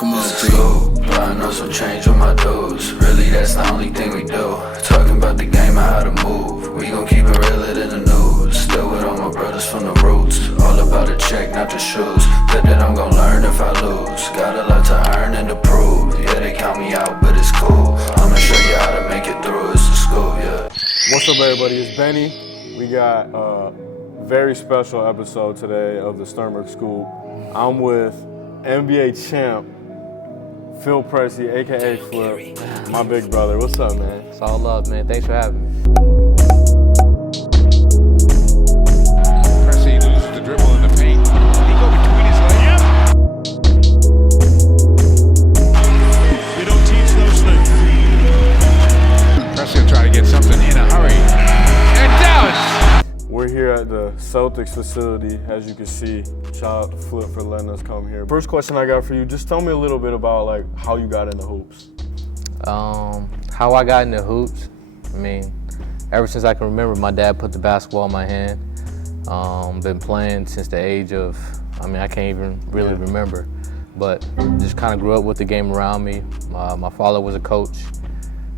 Come on, school, plotting on some change with my dudes. Really, that's the only thing we do. Talking about the game and how to move. We gon' keep it realer than the news. Still with all my brothers from the roots. All about the check, not the shoes. Bet that I'm gon' learn if I lose. Got a lot to earn and to prove. Yeah, they count me out, but it's cool. I'ma show you how to make it through. It's a school, yeah. What's up, everybody? It's Benny. We got a very special episode today of the Sternberg Scoop. I'm with NBA champ Phil Pressey, aka Flip, my big brother. What's up, man? It's all love, man. Thanks for having me. Pressey loses the dribble in the paint. He go between his legs. You don't teach those things. Pressey will try to get something in a hurry. And Dallas! We're here at the Celtics facility, as you can see. Shout out to Flip for letting us come here. First question I got for you, just tell me a little bit about like how you got into hoops. How I got into hoops, I mean, ever since I can remember, my dad put the basketball in my hand. Been playing since the age of, I can't even really remember, but just kind of grew up with the game around me. My father was a coach.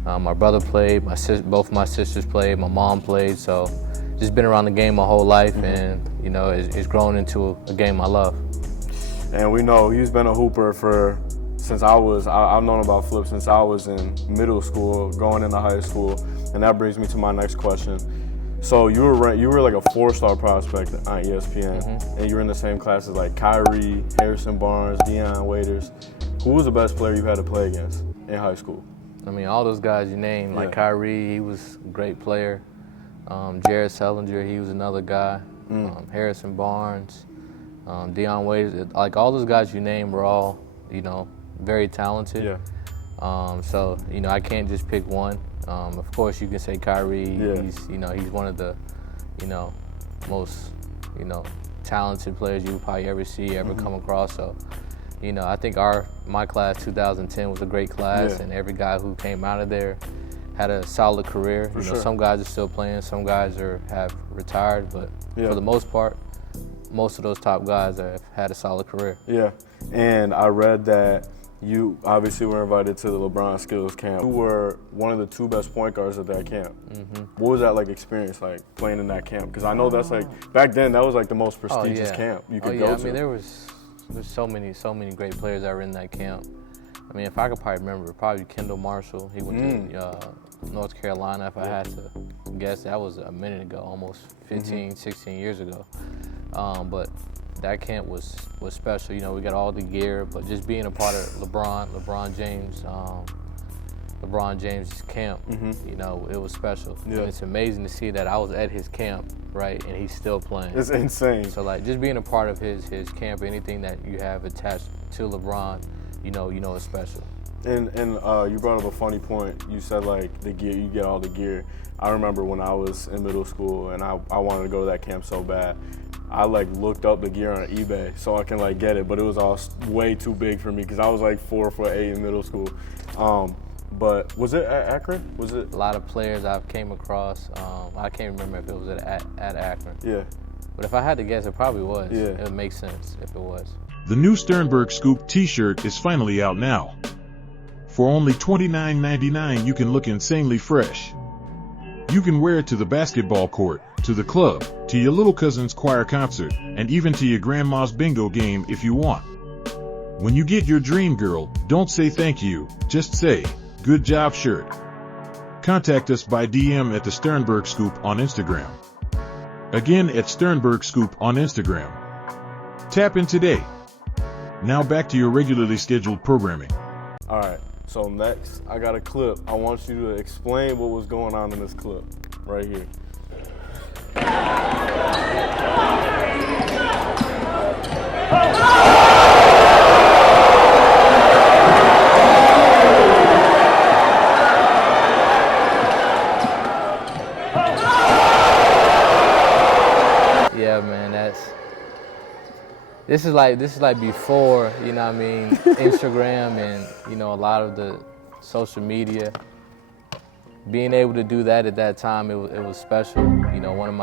My brother played, both my sisters played, my mom played, so just been around the game my whole life, and you know, it's grown into a game I love. And we know he's been a hooper since I've known about Flip since I was in middle school, going into high school, and that brings me to my next question. So you were like a 4-star prospect on ESPN, and you were in the same class as like Kyrie, Harrison Barnes, Deion Waiters. Who was the best player you had to play against in high school? I mean, all those guys you named, like Kyrie, he was a great player. Jared Sellinger, he was another guy. Harrison Barnes, Deion Waiters, like all those guys you named were all, you know, very talented. Yeah. So, you know, I can't just pick one. Of course, you can say Kyrie. Yeah. He's one of the, you know, most, you know, talented players you would probably ever come across. So, you know, I think my class 2010 was a great class, and every guy who came out of there had a solid career. You know, some guys are still playing, some guys have retired, but for the most part, most of those top guys have had a solid career. Yeah, and I read that you obviously were invited to the LeBron Skills Camp. You were one of the 2 best point guards at that camp. What was that like experience like playing in that camp? Because I know that's like, back then that was like the most prestigious camp you could go to. I mean, there's so many great players that were in that camp. I mean, if I could probably remember, probably Kendall Marshall. He went to North Carolina, if I had to guess. That was a minute ago, almost 15, 16 years ago. But that camp was special. You know, we got all the gear, but just being a part of LeBron James' camp, you know, it was special. And it's amazing to see that I was at his camp, right, and he's still playing. It's insane. So like, just being a part of his camp, anything that you have attached to LeBron, you know it's special. And you brought up a funny point. You said like the gear, you get all the gear. I remember when I was in middle school and I wanted to go to that camp so bad. I like looked up the gear on eBay so I can like get it, but it was all way too big for me because I was like 4'8" in middle school. But was it at Akron? Was it? A lot of players I've came across. I can't remember if it was at Akron. Yeah. But if I had to guess, it probably was. Yeah. It would make sense if it was. The new Sternberg Scoop t-shirt is finally out now. For only $29.99, you can look insanely fresh. You can wear it to the basketball court, to the club, to your little cousin's choir concert, and even to your grandma's bingo game if you want. When you get your dream girl, don't say thank you, just say, good job shirt. Contact us by DM at the Sternberg Scoop on Instagram. Again, at Sternberg Scoop on Instagram. Tap in today. Now back to your regularly scheduled programming. All right, so next I got a clip. I want you to explain what was going on in this clip right here. Yeah, man, this is like before, you know what I mean, Instagram and, you know, a lot of the social media. Being able to do that at that time, it was special. You know, one of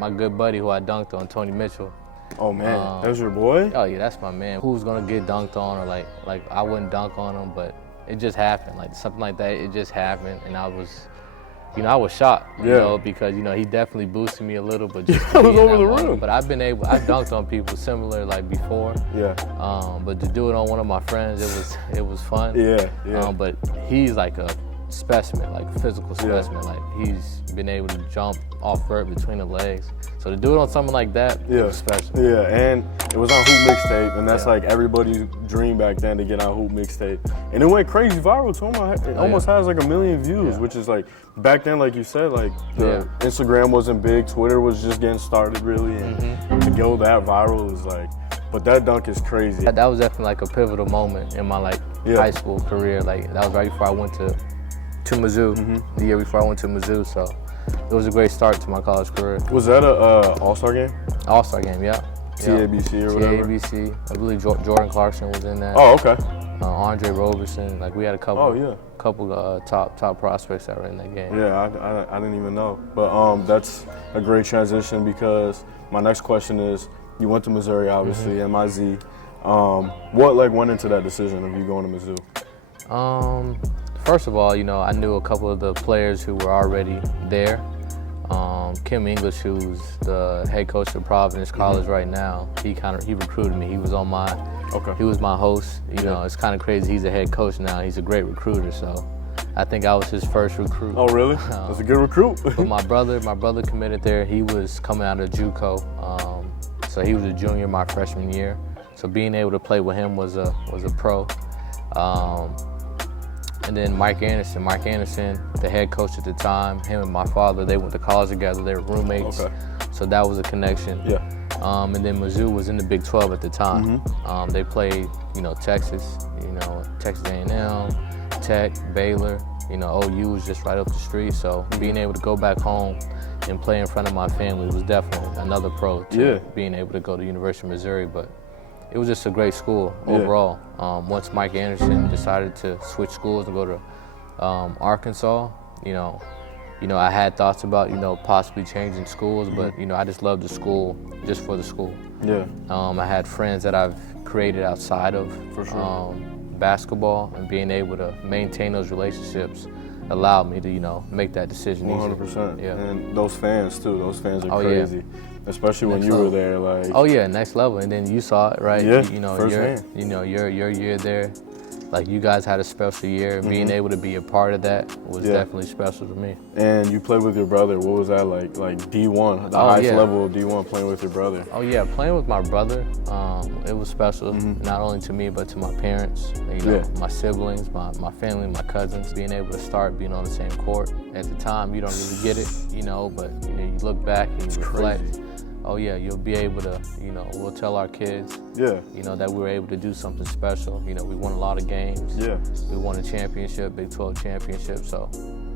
my good buddy who I dunked on, Tony Mitchell, Oh man, that was your boy? Oh yeah, that's my man. Who's gonna get dunked on, or like I wouldn't dunk on him, but it just happened. Like something like that, it just happened, and I was shocked, you know, because he definitely boosted me a little, but just it was over the room. But I dunked on people similar like before. Yeah. But to do it on one of my friends, it was fun. Yeah. But he's like a specimen, like physical specimen. Like he's been able to jump off vert between the legs. So to do it on something like that, it was special. Yeah, and it was on Hoop Mixtape, and that's like everybody's dream back then to get on Hoop Mixtape. And it went crazy viral too. It almost has like 1 million views, which is like, back then, like you said, like Instagram wasn't big, Twitter was just getting started really, and to go that viral is like, but that dunk is crazy. That was definitely like a pivotal moment in my high school career. Like that was right before I went to Mizzou, the year before I went to Mizzou, so it was a great start to my college career. Was that a All-Star game? All-Star game, yeah. TABC or whatever? TABC. I believe Jordan Clarkson was in that. Oh, okay. Andre Roberson. Like we had a couple top prospects that were in that game. Yeah, I didn't even know. But that's a great transition, because my next question is, you went to Missouri, obviously, MIZ. What went into that decision of you going to Mizzou? First of all, I knew a couple of the players who were already there. Kim English, who's the head coach of Providence College right now, he recruited me. He was on he was my host. You know, it's kind of crazy. He's a head coach now. He's a great recruiter, so I think I was his first recruit. Oh, really? That's a good recruit. But my brother committed there. He was coming out of JUCO, so he was a junior my freshman year. So being able to play with him was a pro. And then Mike Anderson, the head coach at the time, him and my father, they went to college together. They were roommates. Okay. So that was a connection. Yeah. And then Mizzou was in the Big 12 at the time. They played, Texas, Texas A&M, Tech, Baylor. OU was just right up the street. So being able to go back home and play in front of my family was definitely another pro to being able to go to University of Missouri. But it was just a great school overall. Once Mike Anderson decided to switch schools and go to Arkansas, I had thoughts about, possibly changing schools, but, I just loved the school just for the school. Yeah. I had friends that I've created outside of basketball, and being able to maintain those relationships allowed me to, make that decision 100%. Yeah. And those fans too, those fans are crazy. Yeah. Especially when you were there, like. Oh yeah, next level, and then you saw it, right? Yeah, your year there, like you guys had a special year. Being able to be a part of that was definitely special to me. And you played with your brother. What was that like? Like D1, the highest level of D1, playing with your brother. Oh yeah, playing with my brother, it was special. Not only to me, but to my parents, my siblings, my family, my cousins. Being able to start being on the same court. At the time, you don't really get it, but you look back and you reflect. Crazy. Oh yeah, you'll be able to, we'll tell our kids, that we were able to do something special. We won a lot of games. Yeah. We won a championship, Big 12 championship, so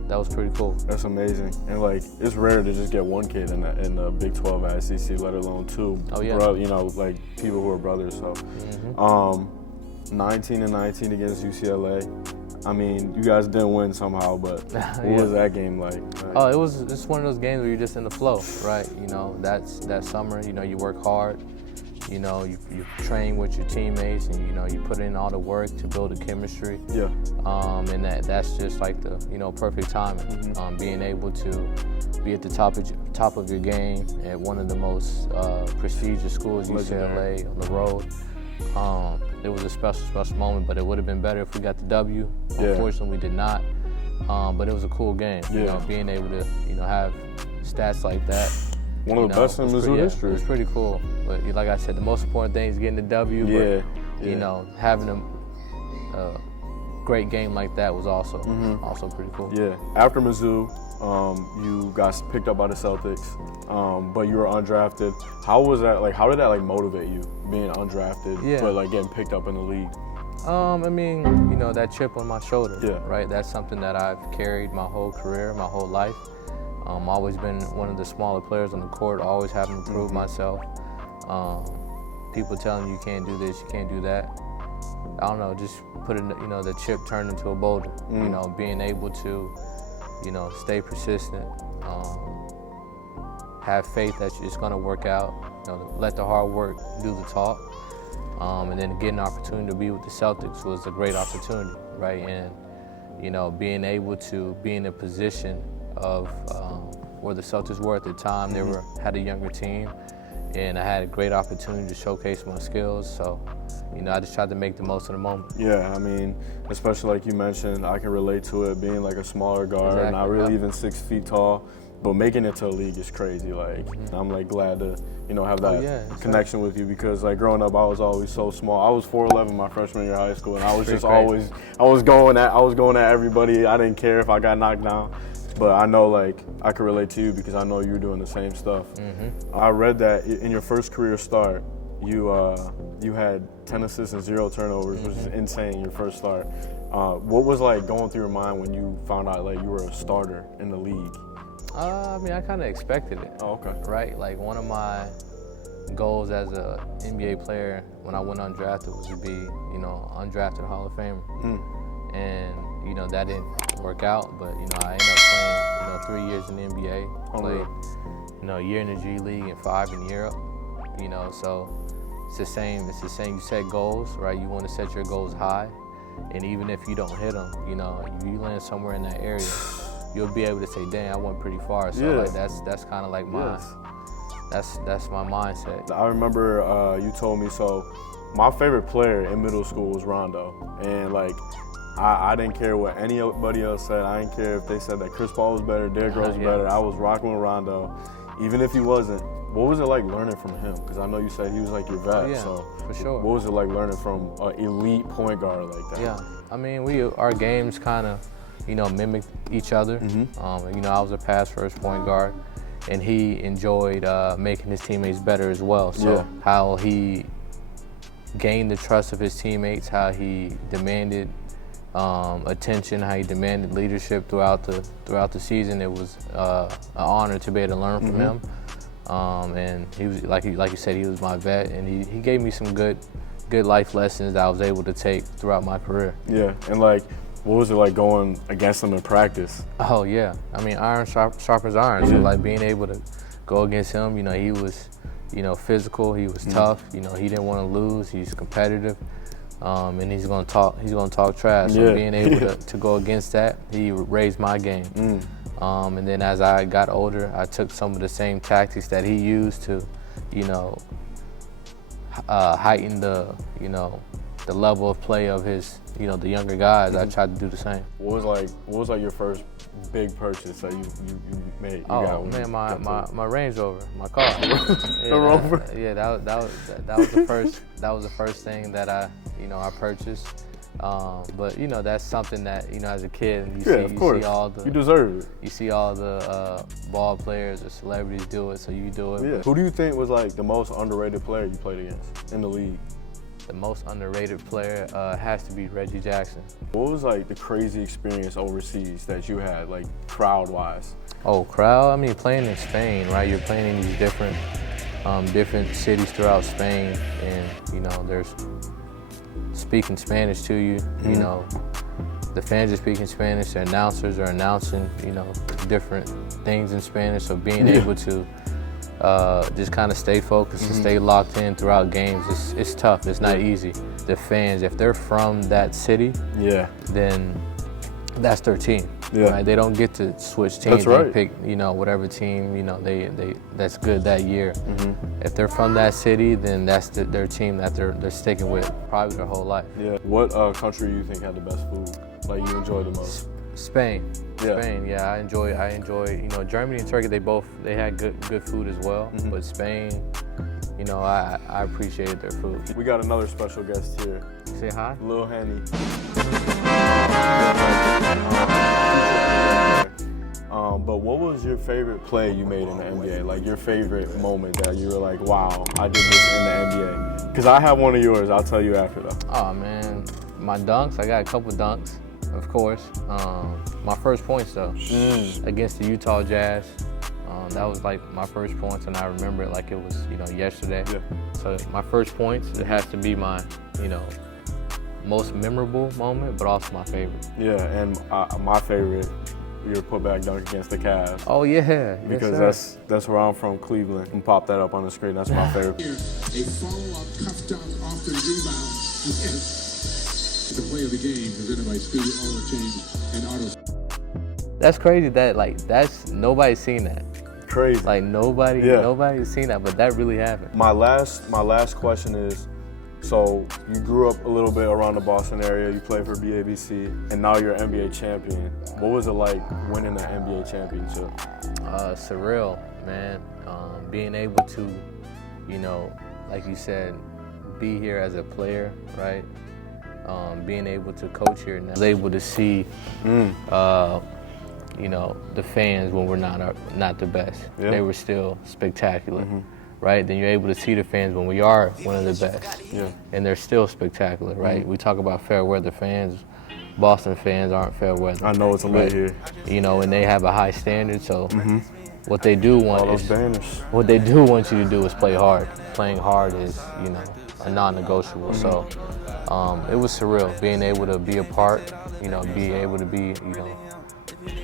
that was pretty cool. That's amazing. And it's rare to just get one kid in the Big 12 at SEC, let alone two. Oh yeah. People who are brothers, so. 19-19 against UCLA. I mean, you guys didn't win somehow, but what was that game like? Oh, it's one of those games where you're just in the flow, right? That's that summer, you work hard, you train with your teammates, and you put in all the work to build a chemistry. Yeah. And that's just like the perfect timing. Being able to be at the top of your game at one of the most prestigious schools, UCLA, on the road. It was a special moment, but it would have been better if we got the W. Unfortunately, we did not. But it was a cool game. Being able to, have stats like that. One of the best in Mizzou history. It was pretty cool. But like I said, the most important thing is getting the W. But having a great game like that was also pretty cool. Yeah. After Mizzou, you got picked up by the Celtics, but you were undrafted. How was that? How did that motivate you, being undrafted, but getting picked up in the league? I mean, that chip on my shoulder, right? That's something that I've carried my whole career, my whole life. Always been one of the smaller players on the court, always having to prove myself. People telling you can't do this, you can't do that. I don't know, just putting, the chip turned into a boulder. Being able to, stay persistent, have faith that it's gonna work out. let the hard work do the talk. And then getting an opportunity to be with the Celtics was a great opportunity, right? And, being able to be in a position of where the Celtics were at the time, they had a younger team, and I had a great opportunity to showcase my skills. So, I just tried to make the most of the moment. Yeah, I mean, especially like you mentioned, I can relate to it being like a smaller guard, Exactly, not really even 6 feet tall, but making it to the league is crazy. Like, I'm like glad to, have that connection with you, because like growing up, I was always so small. I was 4'11" my freshman year of high school, and I was just always, I was going at everybody. I didn't care if I got knocked down. But I know, like, I could relate to you because I know you're doing the same stuff. I read that in your first career start, you had 10 assists and 0 turnovers, which is insane, your first start. What was, like, going through your mind when you found out, like, you were a starter in the league? I kind of expected it. Oh, okay. Right? Like, one of my goals as an NBA player when I went undrafted was to be, undrafted Hall of Famer. And, that didn't work out, but, I ended up playing, 3 years in the NBA, played, a year in the G League and 5 in Europe, so it's the same, you set goals, right? You want to set your goals high, and even if you don't hit them, if you land somewhere in that area, you'll be able to say, dang, I went pretty far. So like that's kind of like that's my mindset. I remember you told me, so my favorite player in middle school was Rondo, and like I didn't care what anybody else said. I didn't care if they said that Chris Paul was better, Derrick Rose was better. I was rocking with Rondo, even if he wasn't. What was it like learning from him? Because I know you said he was like your vet. So for sure. What was it like learning from an elite point guard like that? Yeah, I mean, our games kind of, mimic each other. I was a pass-first point guard, and he enjoyed making his teammates better as well. So how he gained the trust of his teammates, how he demanded attention, how he demanded leadership throughout the season. It was an honor to be able to learn from him. And he was like you said, he was my vet, and he gave me some good life lessons that I was able to take throughout my career. Yeah, and like, what was it like going against him in practice? Oh yeah, I mean, iron sharpens iron. So like being able to go against him, he was, physical. He was tough. He didn't want to lose. He's competitive, and he's gonna talk trash. So being able to go against that, he raised my game. And then as I got older, I took some of the same tactics that he used to, heighten the level of play of his, the younger guys. I tried to do the same. What was like your first big purchase that you made? My Range Rover, my car. The Rover. Yeah, that was the first. That was the first thing that I purchased. But that's something that as a kid, you see all the. You deserve it. You see all the ball players or celebrities do it, so you do it. Yeah. Who do you think was like the most underrated player you played against in the league? The most underrated player has to be Reggie Jackson. What was like the crazy experience overseas that you had, like crowd-wise? Oh, crowd? I mean, playing in Spain, right? You're playing in these different cities throughout Spain, and there's speaking Spanish to you. The fans are speaking Spanish. The announcers are announcing, different things in Spanish. So being able to just kind of stay focused and stay locked in throughout games, it's tough. It's not easy. The fans, if they're from that city, then that's their team. Right? They don't get to switch teams and pick, whatever team, they that's good that year. If they're from that city, then that's their team that they're sticking with probably their whole life. Yeah. What country do you think had the best food? Like you enjoy the most? Spain. Spain, I enjoy, Germany and Turkey, they had good food as well. But Spain, I appreciated their food. We got another special guest here. Say hi. Lil Henny. But what was your favorite play you made in the NBA? Like your favorite moment that you were like, wow, I did this in the NBA? Because I have one of yours. I'll tell you after though. Oh man, my dunks. I got a couple dunks, of course. My first points though, against the Utah Jazz. That was like my first points, and I remember it like it was yesterday. So my first points, it has to be my most memorable moment, but also my favorite. Yeah, and my favorite your putback dunk against the Cavs. Oh yeah, Because yes, that's where I'm from, Cleveland. And pop that up on the screen. That's my favorite. A follow-up cuff dunk off the rebound. Yes. The play of the game presented by Speedy Auto Change and Auto. That's crazy. That's nobody's seen that. Crazy. Like nobody's seen that, but that really happened. My last question is, so you grew up a little bit around the Boston area, you played for BABC, and now you're an NBA champion. What was it like winning an NBA championship? Surreal, man. Being able to, you know, like you said, be here as a player, right? Being able to coach here, and I was able to see, you know, the fans when we're not the best. Yeah. They were still spectacular. Right? Then you're able to see the fans when we are one of the best. Yeah. And they're still spectacular, right? We talk about fair weather fans. Boston fans aren't fair weather. I know it's a lit here. You know, and they have a high standard, so what they do want All those is banners. what they do want you to do is play hard. Playing hard is, you know, a non-negotiable. So it was surreal being able to be a part, you know, be able to be, you know,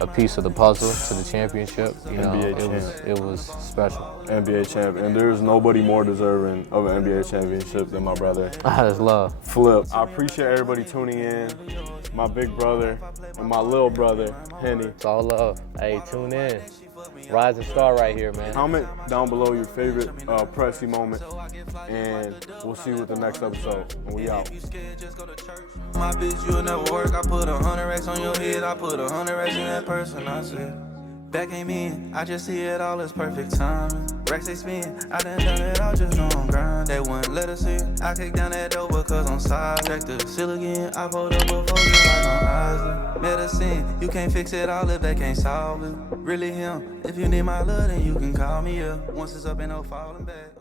a piece of the puzzle to the championship. You know, it was special. NBA champ, and there's nobody more deserving of an NBA championship than my brother. That's love. Flip. I appreciate everybody tuning in. My big brother and my little brother, Henny. It's all love. Hey, tune in. Rising star right here, man. Comment down below your favorite Pressey moment, and we'll see you with the next episode. And we out. My bitch, you'll never work. I put 100 racks on your head. I put 100 racks in that person. I said, back came in. I just see it all as perfect timing. Racks they spin. I done it all, just know I'm grind. They wouldn't let us in. I kicked down that door because I'm side. Check the seal again. I pulled up before just like on Isley. Medicine, you can't fix it all if they can't solve it. Really him. If you need my love, then you can call me up. Once it's up and no falling back.